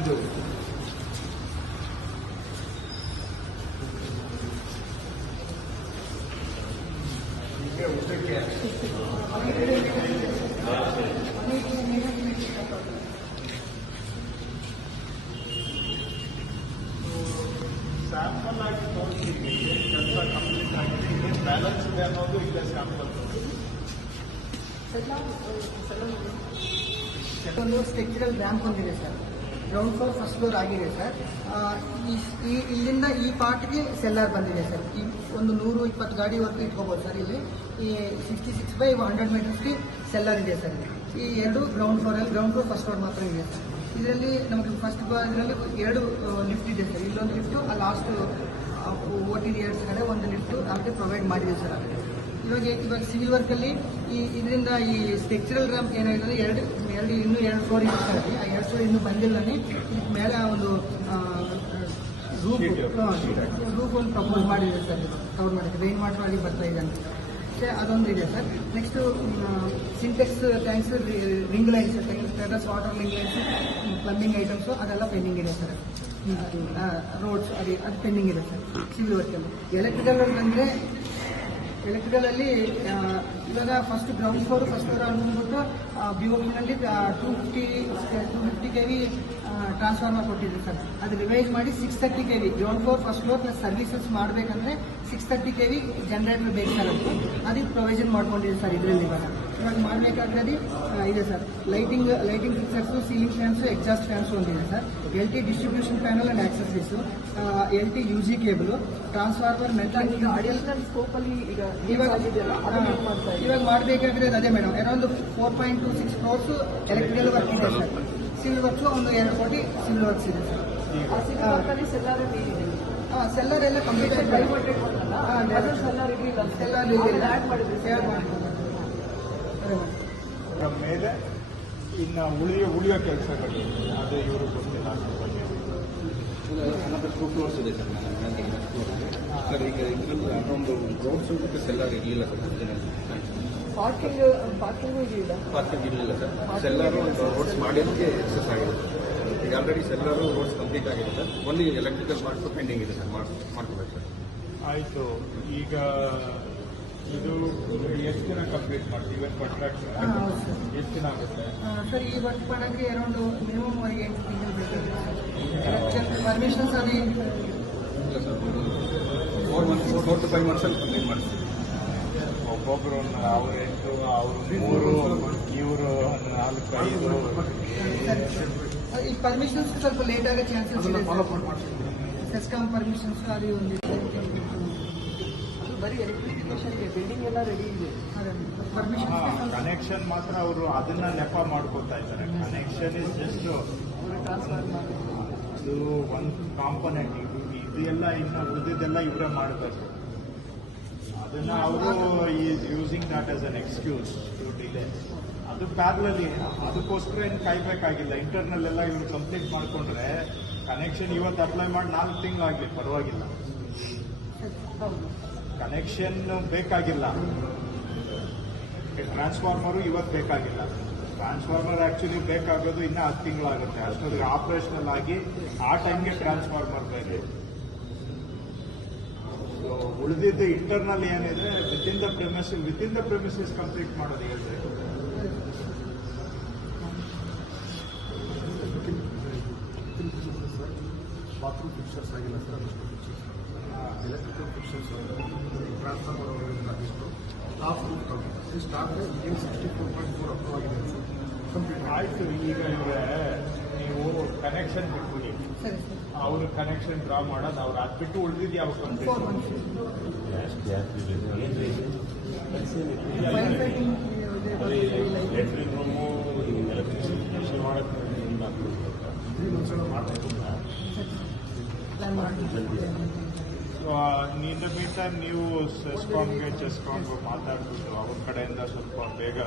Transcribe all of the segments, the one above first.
ಇದು ಹೀಗೆ ಊಟಕ್ಕೆ ಸ್ಯಾಂಪಲ್ ಆಗಿ ತೋರಿಸ್ತೀವಿ ಕೆಲಸ ಕಂಪ್ಲೀಟ್ ಆಗಿದೆ ಏನು ಬ್ಯಾಲೆನ್ಸ್ ಇದೆ ಅನ್ನೋದು ಇಲ್ಲ ಸ್ಯಾಂಪಲ್ ಒಂದು ಸ್ಟ್ರಕ್ಚರಲ್ ರ್ಯಾಂಪ್ ಒಂದಿದೆ sir ground floor first floor ಆಗಿದೆ ಸರ್. ಈ- ಇಲ್ಲಿಂದ ಈ ಪಾರ್ಟ್ಗೆ ಸೆಲ್ಲರ್ ಬಂದಿದೆ ಸರ್. ಈ ಒಂದು ನೂರು ಇಪ್ಪತ್ತು ಗಾಡಿವರೆಗೂ ಇಟ್ಕೋಬೋದು ಸರ್ ಇಲ್ಲಿ. ಈ ಸಿಕ್ಸ್ಟಿ ಸಿಕ್ಸ್ ಬೈ ಹಂಡ್ರೆಡ್ ಮೀಟರ್ಸ್ಗೆ ಸೆಲ್ಲರ್ ಇದೆ ಸರ್. ಈ ಎರಡು ಗ್ರೌಂಡ್ ಫ್ಲೋರಲ್ಲಿ ಗ್ರೌಂಡ್ ಫ್ಲೋರ್ ಫಸ್ಟ್ ಫ್ಲೋರ್ ಮಾತ್ರ ಇದೆ ಇದರಲ್ಲಿ ನಮಗೆ ಫಸ್ಟ್ ಇದರಲ್ಲಿ ಎರಡು ಲಿಫ್ಟ್ ಇದೆ ಸರ್. ಇಲ್ಲೊಂದು ಲಿಫ್ಟು ಆ ಲಾಸ್ಟ್ ಓ ಟಿ ಡಿ ಕಡೆ ಒಂದು ಲಿಫ್ಟು ನಮಗೆ ಪ್ರೊವೈಡ್ ಮಾಡಿದೆ ಸರ್ ಇವಾಗ ಇವಾಗ ಸಿವಿಲ್ ವರ್ಕ್ ಅಲ್ಲಿ ಈ ಇದರಿಂದ ಈ ಸ್ಟ್ರಕ್ಚರಲ್ ರಾಮ್ ಏನಾಗಿದೆ ಎರಡು ಎರಡು ಇನ್ನೂ ಎರಡು ಫ್ಲೋರ್ ಸರ್ ಆ ಎರಡು ಫ್ಲೋರ್ ಇನ್ನೂ ಬಂದಿಲ್ಲನೇ ಮೇಲೆ ಒಂದು ರೂಪ್ ರೂಪ್ ಒಂದು ಪ್ರಪೋಸ್ ಮಾಡಿದೆ ಸರ್ ಕವರ್ ಮಾಡಿದೆ ರೈನ್ ವಾಟರ್ ಅಲ್ಲಿ ಬರ್ತಾ ಇದೆ ಅಂತ. ಅದೊಂದು ಇದೆ sir. Next Syntex tanks ring lines terrace water ring lines plumbing items ಅದೆಲ್ಲ ಪೆಂಡಿಂಗ್ ಇದೆ ಸರ್. ರೋಡ್ಸ್ ಅದೇ ಅದು ಪೆಂಡಿಂಗ್ ಇದೆ ಸರ್ ಸಿವಿಲ್ ವರ್ಕಲ್ಲಿ ಎಲೆಕ್ಟ್ರಿಕಲ್ ಅಂದರೆ ಎಲೆಕ್ಟ್ರಿಕಲ್ ಅಲ್ಲಿ ಇವಾಗ first ground floor first floor ಅನ್ಬಿಟ್ಟು ಬಿಒಪಿನಲ್ಲಿ two fifty two fifty K V transformer ಕೊಟ್ಟಿದ್ವಿ ಸರ್. ಅದು ರಿವೈಸ್ ಮಾಡಿ six thirty K V ground floor first floor plus services ಮಾಡಬೇಕಂದ್ರೆ six thirty K V generator ಬೇಕು sir ಅದಕ್ಕೆ provision ಮಾಡ್ಕೊಂಡಿದ್ದೀವಿ sir ಇದರಲ್ಲಿ ಇವಾಗ. ಇವಾಗ ಮಾಡಬೇಕಾದ್ರೆ ಇದೆ sir. Lighting lighting fixtures ceiling fans exhaust fans ಒಂದಿದೆ sir. L T distribution panel and accessories L T U G cable transformer metal additional scope ಅಲ್ಲಿ ಈಗ ಇವಾಗ? ಇವಾಗ ಮಾಡಬೇಕಾಗಿರೋದು ಅದೇ madam around four point two six crores electrical work ಇದೆ sir. Civil works ಒಂದು ಎರಡು ಕೋಟಿ ಸಿವಿಲ್ ವರ್ಕ್ಸ್ ಇದೆ ಸರ್. ಸೆಲ್ಲಾರ್ ಎಲ್ಲ ಕಂಪ್ಲೀಟ್ ಸೆಲ್ಲರ್ ಸೆಲ್ಲರ್ ಅದರ ಮೇಲೆ ಇನ್ನು ಉಳಿಯೋ ಉಳಿಯೋ ಕೆಲಸಗಳು. ಅದೇ ಇವರು ಗೊತ್ತಿಲ್ಲ ಅದ್ರ ಬಗ್ಗೆ. ಇದೆ ಸರ್. ಸರ್ ಈಗ ಇದರಲ್ಲಿ ಅರೌಂಡ್ ಗ್ರೌಂಡ್ ಸ್ವಲ್ಪ ಸೆಲ್ಲಾರ್ ಇರಲಿಲ್ಲ ಸರ್ ಪಾರ್ಕಿಂಗ್ ಪಾರ್ಕಿಂಗು ಇದೆಯಲ್ಲ ಪಾರ್ಕಿಂಗ್ ಇರಲಿಲ್ಲ ಸರ್. ಸೆಲ್ಲಾರು ರೋಡ್ಸ್ ಮಾಡಿದ್ದಕ್ಕೆ ಎಕ್ಸಸ್ ಆಗಿದೆ ಈಗ ಆಲ್ರೆಡಿ ಸೆಲ್ಲಾರು ರೋಡ್ಸ್ ಕಂಪ್ಲೀಟ್ ಆಗಿದೆ sir only electrical parts pending ಇದೆ ಸರ್. ಮಾಡ್- ಮಾಡ್ಕೋಬೇಕು ಸರ್. ಆಯಿತು. ಈಗ ಇದು ಎಷ್ಟು ದಿನ ಕಂಪ್ಲೀಟ್ ಮಾಡ್ತೀವಿ ಕಾಂಟ್ರಾಕ್ಟ್ ಸರ್. ಎಷ್ಟು ದಿನ ಆಗುತ್ತೆ? ಸರ್ ಈ ವರ್ಕ್ ಮಾಡೋಕ್ಕೆ ಅರೌಂಡ್ ಮಿನಿಮಮ್ ಅವರಿಗೆ ಎಂಟು ತಿಂಗಳು ಬೇಕಾಗುತ್ತೆ sir. Four months four to five ಮಂತ್ಸಲ್ಲಿ complete ಮಾಡ್ತೀವಿ. ಒಬ್ಬೊಬ್ರು ಅವ್ರು ಎಂಟು ಅವ್ರು ಮೂರು ಇವರು ನಾಲ್ಕು ಐದು. ಈ ಪರ್ಮಿಷನ್ಸ್ ಸ್ವಲ್ಪ ಲೇಟ್ ಆಗೋ ಚಾನ್ಸಸ್ ಸೆಸ್ಕಾಮ್ ಪರ್ಮಿಷನ್ಸ್ ಅದು ಒಂದು ಬರೀ ಎಲೆಕ್ಟ್ರಿಫಿಕೇಶನ್ಗೆ ಬಿಲ್ಡಿಂಗ್ ಎಲ್ಲ ರೆಡಿ ಇದೆ. ಪರ್ಮಿಷನ್ಸ್ ಕನೆಕ್ಷನ್ ಮಾತ್ರ ಅವರು ಅದನ್ನ ನೆಪ ಮಾಡ್ಕೊತಾ ಇದ್ದಾರೆ. ಕನೆಕ್ಷನ್ ಇಸ್ ಜಸ್ಟ್ ಅದು ಒಂದು ಕಾಂಪೊನೆಂಟ್ ಇದು ಎಲ್ಲ ಇನ್ನು ಉಳಿದಿದ್ದೆಲ್ಲ ಇವರೇ ಮಾಡಬೇಕು. ಅದನ್ನ ಅವರು is using that as an excuse to delay ಅದು ಪ್ಯಾರ್ಲಲಿ ಅದಕ್ಕೋಸ್ಕರ ಏನು ಕಾಯ್ಬೇಕಾಗಿಲ್ಲ. ಇಂಟರ್ನಲ್ ಎಲ್ಲ ಇವರು ಕಂಪ್ಲೀಟ್ ಮಾಡ್ಕೊಂಡ್ರೆ ಕನೆಕ್ಷನ್ ಇವತ್ತು ಅಪ್ಲೈ ಮಾಡಿ ನಾಲ್ಕು ತಿಂಗಳಾಗಲಿ ಪರವಾಗಿಲ್ಲ. ಹೌದು. ಕನೆಕ್ಷನ್ ಬೇಕಾಗಿಲ್ಲ. ಟ್ರಾನ್ಸ್ಫಾರ್ಮರು ಇವತ್ತು ಬೇಕಾಗಿಲ್ಲ. ಟ್ರಾನ್ಸ್ಫಾರ್ಮರ್ ಆಕ್ಚುಲಿ ಬೇಕಾಗೋದು ಇನ್ನೂ ಹತ್ತು ತಿಂಗಳಾಗುತ್ತೆ. ಅಷ್ಟೊತ್ತಿಗೆ ಆಪರೇಷನಲ್ ಆಗಿ ಆ ಟೈಮ್ಗೆ ಟ್ರಾನ್ಸ್ಫಾರ್ಮರ್ ಬೇಕು. ಉಳಿದಿದ್ದು ಇಂಟರ್ನಲ್ ಏನಿದೆ within the premise within the premises complete ಮಾಡೋದು ಹೇಳಿದ್ರೆ. ಬಾತ್ರೂಮ್ ಫಿಕ್ಸರ್ಸ್ ಆಗಿಲ್ಲ ಸರ್ ಎಲೆಕ್ಟ್ರಿಕಲ್ ಫಿಕ್ಚರ್ಸ್ ಟ್ರಾನ್ಸ್ಫಾರ್ಮರ್ ಆಗಿತ್ತು ಲಾಸ್ಟ್ ರೂಟ್ ಸ್ಟಾರ್ಟ್ ಏನು sixty four point four approve ಆಗಿದೆ ಸರ್ ಕಂಪ್ಲೀಟ್ ಆಯ್ತು ಈಗ ಇವ್ರೆ ನೀವು ಕನೆಕ್ಷನ್ ಬಿಟ್ಬಿಡಿ ಸರಿ ಸರ್ ಅವ್ರ ಕನೆಕ್ಷನ್ ಡ್ರಾ ಮಾಡೋದು ಅವ್ರು ಅದ್ಬಿಟ್ಟು ಉಳಿದಿದ್ದು ಯಾವ four complete months fire fighting latrine room electricity ಮಾಡೋಕ್ಕೆ ತ್ರೀ ಮಂತ್ಸ್ ಎಲ್ಲ ಮಾಡ್ತಾ ಪ್ಲಾನ್ ಮಾಡಿ so in the mean time ನೀವು ಸೆಸ್ಕಾಮ್ಗೆ ಚೆಸ್ಕಾಮ್ಗೆ ಮಾತಾಡ್ಬಿಟ್ಟು ಅವ್ರ ಕಡೆಯಿಂದ ಸ್ವಲ್ಪ ಬೇಗ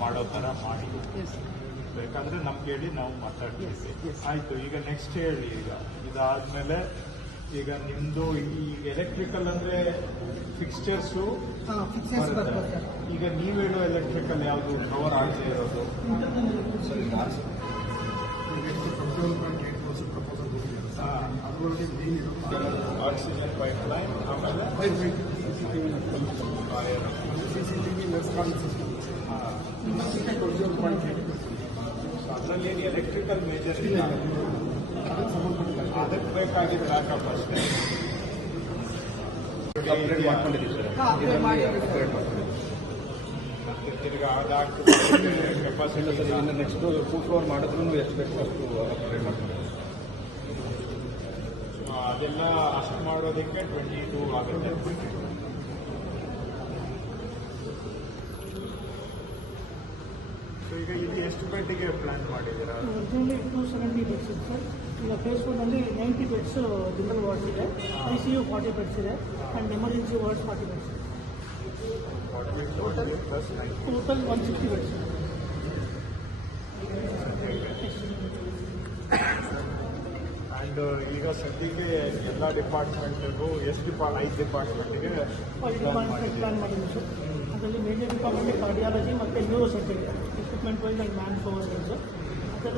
ಮಾಡೋ ಥರ ಮಾಡಿ. ಬೇಕಾದ್ರೆ ನಮ್ಗೆ ಹೇಳಿ ನಾವು ಮಾತಾಡ್ತೀವಿ. ಆಯಿತು ಈಗ ನೆಕ್ಸ್ಟ್ ಹೇಳಿ ಈಗ. ಇದಾದ್ಮೇಲೆ ಈಗ ನಿಮ್ಮದು ಈ ಎಲೆಕ್ಟ್ರಿಕಲ್ ಅಂದ್ರೆ ಫಿಕ್ಸ್ಚರ್ಸು ಈಗ ನೀವು ಹೇಳೋ ಎಲೆಕ್ಟ್ರಿಕಲ್ ಯಾವುದು ಕವರ್ ಆಗದೆ ಇರೋದು? ಕಂಟ್ರೋಲ್ ಪಾಯಿಂಟ್ ಏಟ್ ಪ್ರಪೋಸಲ್ ಆಮೇಲೆ wire wire C C T V C C T V nurse call system zero point eight ಅದರಲ್ಲಿ ಏನು ಎಲೆಕ್ಟ್ರಿಕಲ್ ಮೇಜರ್ ಇಲ್ಲ ಅದಕ್ಕೆ ಸಂಬಂಧಪಟ್ಟಿಲ್ಲ ಅದಕ್ಕೆ ಬೇಕಾಗಿದ್ದು ಬ್ಯಾಕಪ್ ಅಷ್ಟೇ ಅಪ್ಗ್ರೇಡ್ ಮಾಡ್ಕೊಂಡಿದ್ದೀವಿ ಸರ್ ಹಾ, upgrade ಮಾಡಿದ್ದೀವಿ. ಅಪ್ಗ್ರೇಡ್ ಮಾಡ್ಕೊಂಡಿದ್ದೀವಿ ಮತ್ತೆ ತಿರ್ಗಾ ಅದಾಗ್ತದೆ ಇಲ್ಲ ಕೆಪಾಸಿಟಿ ಸರ್ ಇನ್ನು ನೆಕ್ಸ್ಟ್ ಟೂ ಫ್ಲೋರ್ ಮಾಡಿದ್ರು ಎಷ್ಟು ಬೇಕು ಅಷ್ಟು ಅಪ್ಗ್ರೇಡ್ ಮಾಡ್ಕೊಂಡಿದ್ದೀವಿ ಅದೆಲ್ಲ ಅಷ್ಟು ಮಾಡೋದಕ್ಕೆ ಟ್ವೆಂಟಿ ಟೂ ಆಗುತ್ತೆ. ಸೊ ಈಗ ಇಲ್ಲಿ ಎಷ್ಟು ಬೆಡ್ಗೆ ಪ್ಲಾನ್ ಮಾಡಿದ್ದೀರಾ? ಒರಿಜಿನಲಿ ಟೂ ಸೆವೆಂಟಿ ಬೆಡ್ಸ್ ಇತ್ತು ಸರ್. ಈಗ ಫೇಸ್ ಒನ್ನಲ್ಲಿ ನೈಂಟಿ ಬೆಡ್ಸ್ ಜನರಲ್ ವಾರ್ಡ್ಸ್ ಇದೆ. I C U forty beds ಇದೆ. And emergency wards forty beds total one sixty beds and ಈಗ ಸದ್ಯಕ್ಕೆ ಎಲ್ಲ ಡಿಪಾರ್ಟ್ಮೆಂಟ್ಗೂ ಎಸ್ ಡಿಪಾರ್ಟ್ ಐದು ಡಿಪಾರ್ಟ್ಮೆಂಟ್ಗೆ ಪ್ಲಾನ್ ಮಾಡಿದ್ದೀವಿ ಸರ್ ಅದರಲ್ಲಿ ಮೇಜರ್ ಡಿಪಾರ್ಟ್ಮೆಂಟ್ ಕಾರ್ಡಿಯಾಲಜಿ ಮತ್ತು neurosurgery equipment wise and manpower wise ಅದರ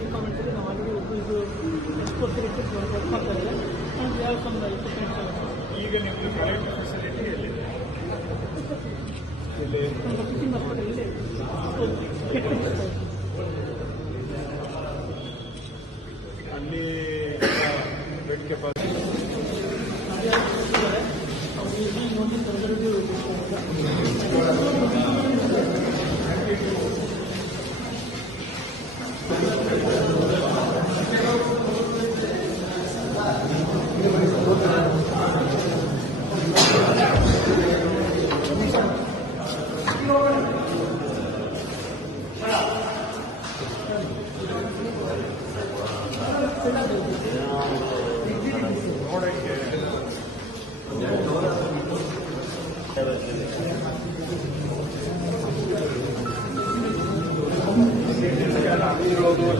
ಡಿಪಾರ್ಟ್ಮೆಂಟಲ್ಲಿ ನಾವು ಆಲ್ರೆಡಿ ಇದು ಎಕ್ಸ್ಪೋರ್ಟ್ ವರ್ಕ್ ಮಾಡ್ತಾ ಇದ್ದಾರೆ ಆ್ಯಂಡ್ ಯಾವ ಸಮ್ ಎಕ್ವಿಪ್ಮೆಂಟ್ ಈಗ ನಿಮ್ಮದು ಕರೆಂಟ್ ಫೆಸಿಲಿಟಿ ಎಲ್ಲಿದೆ ಇಲ್ಲಿ ಅಲ್ಲಿ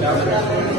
Grazie.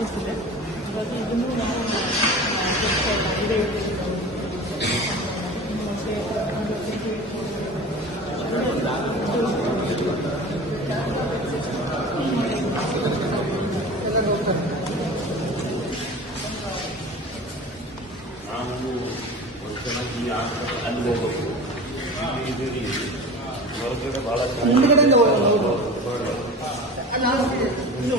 ಟಿ ಸ್ಕ್ಯಾನ್ ಇದೆ ಹಾಗಾಗಿ ಇದನ್ನು ನಾವು ಇದೆ ನಾವು ಒಂದ್ಸಲ ಈ ಆಸ್ಪತ್ರೆ ಅಲ್ಲಿ ಹೋಗ್ಬೇಕು ಇಲ್ಲಿ ಇದೀರಿ ಹೊರಗಡೆ ಭಾಳ ಹಿಂದ್ಗಡೆಯಿಂದ ಹೋಗೋದು. ಅಲ್ಲ ಚೆನ್ನಾಗಿ ಬೇರೆ ಇನ್ಸ್ಟಿಟ್ಯೂಟ್ ಅಲ್ಲ ನೀವು